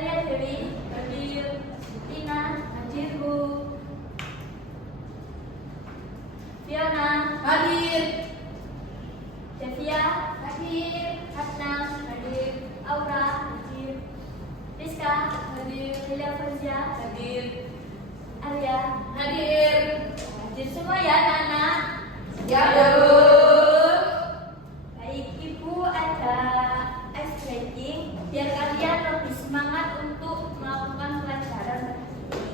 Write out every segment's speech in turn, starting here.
Alia Dewi, hadir. Tina, hadir Bu. Fiona, Hadir. Devia, hadir. Hasna, hadir. Aura, hadir. Rizka, hadir. Lilia Fauzia, hadir. Arya, Hadir. hadir semua ya anak-anak. Ya, Bu. Baik, Ibu ada ice breaking biar kalian lebih semangat untuk melakukan pelajaran ini.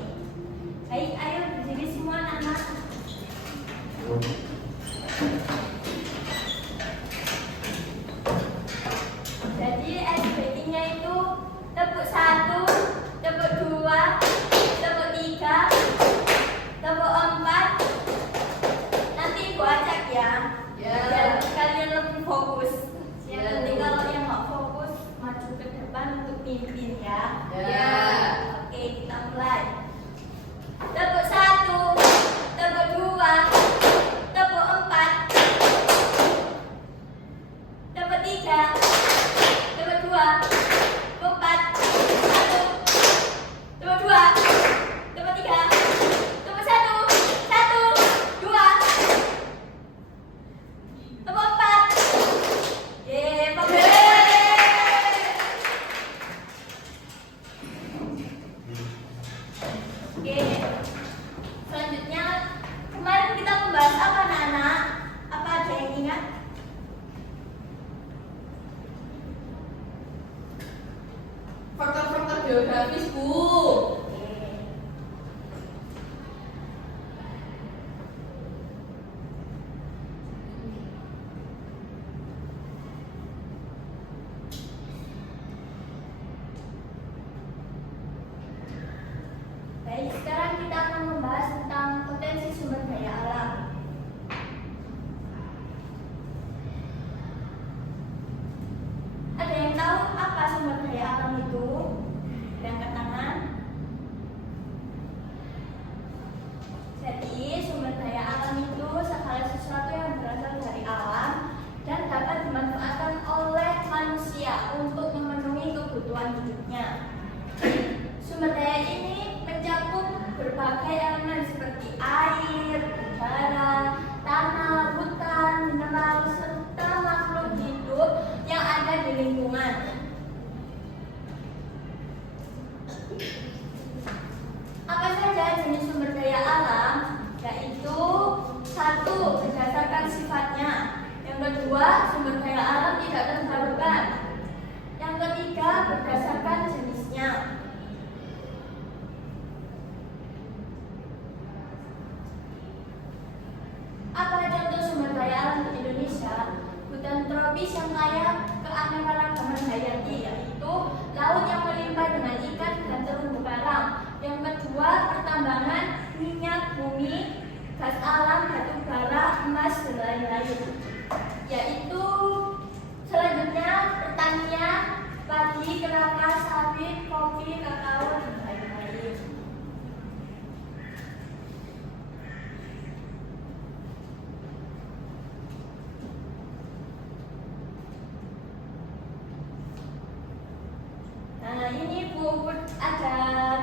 Baik, ayo berdiri semua anak-anak. Jadi ice breakingnya itu tepuk 1, tepuk 2, tepuk 3, tepuk 4. Nanti Ibu acak ya. Ya. Biar kalian lebih fokus. Yang Ya, penting Bu. kalau yang nggak fokus maju ke depan untuk mimpin ya. Ya. Oke, kita mulai. Tepuk 1, tepuk 2, tepuk 4, tepuk 3, tepuk 2, tepuk 4, 1, tepuk 2, tepuk 3, tepuk 1, 1, 2, tepuk 4. Yeay, bagus. Oke, selanjutnya kemarin kita membahas apa anak-anak? Apa ada yang ingat? Fakta-fakta geografis, Bu. Oke. Baik, sekarang kita akan membahas tentang potensi sumber daya alam. Ada yang tahu apa sumber daya alam itu? Angkat tangan. Jadi, sumber daya alam itu segala sesuatu yang berasal dari alam dan dapat dimanfaatkan oleh manusia untuk memenuhi kebutuhan hidupnya. Sumber daya ini mencakup berbagai elemen seperti air, udara, tanah, hutan, mineral, serta makhluk hidup yang ada di lingkungan. Apa saja jenis sumber daya alam? Yaitu 1. Berdasarkan sifatnya. Yang kedua, sumber daya alam tidak terbarukan. Yang ketiga, berdasarkan jenisnya. Apa contoh sumber daya alam di Indonesia? Hutan tropis yang kaya keanekaragaman hayati, yaitu laut yang melimpah dengan ikan dan terumbu karang. Yang kedua, pertambangan minyak bumi, gas alam, batu bara, emas, dan lain-lain. Yaitu selanjutnya pertanian, padi, kelapa, sawit, kopi, kakao, dan lain-lain. Nah, ini Bu ada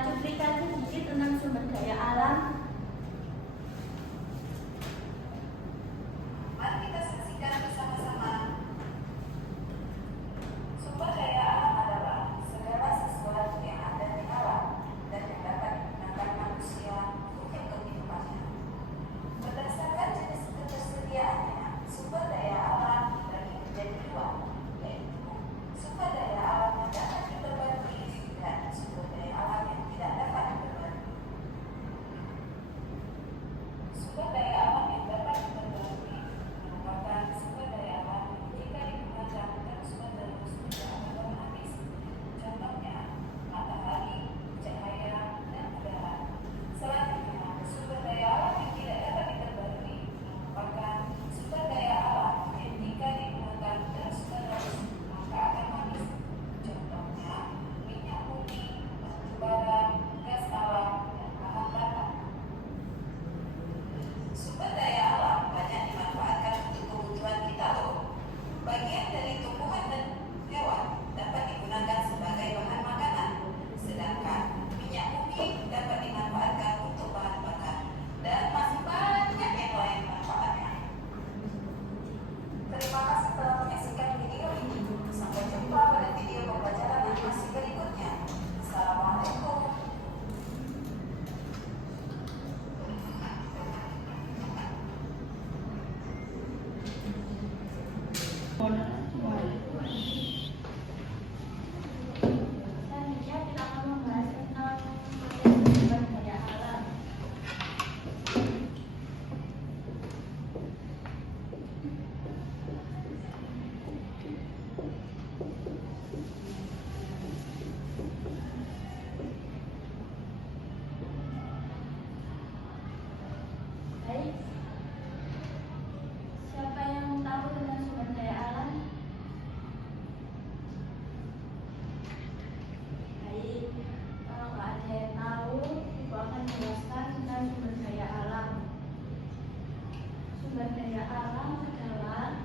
cuplikan sedikit tentang sumber daya alam. Mari kita saksikan bersama-sama. Sumber daya alam adalah segala sesuatu yang ada di alam dan yang dapat digunakan manusia untuk kehidupannya. Berdasarkan jenis ketersediaannya, sumber daya alam dibagi menjadi dua, yaitu sumber daya alam yang dapat diperbarui dan sumber daya alam Selanjutnya kita akan membahas tentang materi sumber daya alam. Baik, siapa yang tahu tentang sumber daya alam? Baik, kalau nggak ada yang tahu, Ibu akan menjelaskan tentang sumber daya alam. Sumber daya alam adalah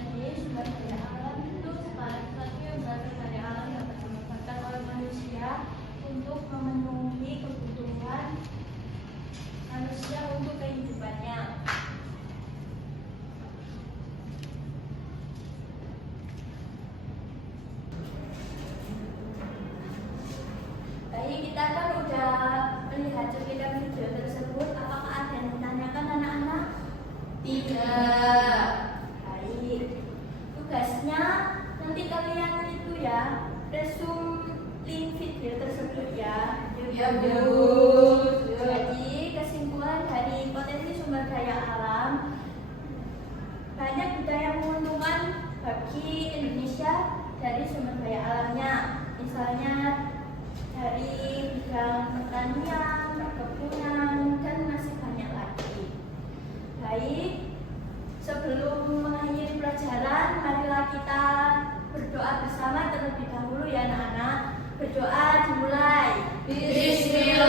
jadi sumber daya alam itu salah satu yang berasal dari alam yang dimanfaatkan oleh manusia untuk memenuhi kebutuhan manusia untuk kehidupannya. Baik, kita kan udah melihat cuplikan video tersebut. Apakah ada yang ditanyakan anak-anak? Tidak. Baik, tugasnya nanti kalian itu ya resum link video tersebut ya. Ya, Bu. Jadi kesimpulan dari potensi sumber daya alam, banyak budaya menguntungkan bagi Indonesia dari sumber daya alamnya. Misalnya dari bidang pertanian, perkebunan, dan masih banyak lagi. Baik, sebelum mengakhiri pelajaran, marilah kita berdoa bersama terlebih dahulu ya anak-anak. Berdoa dimulai. Bismillah.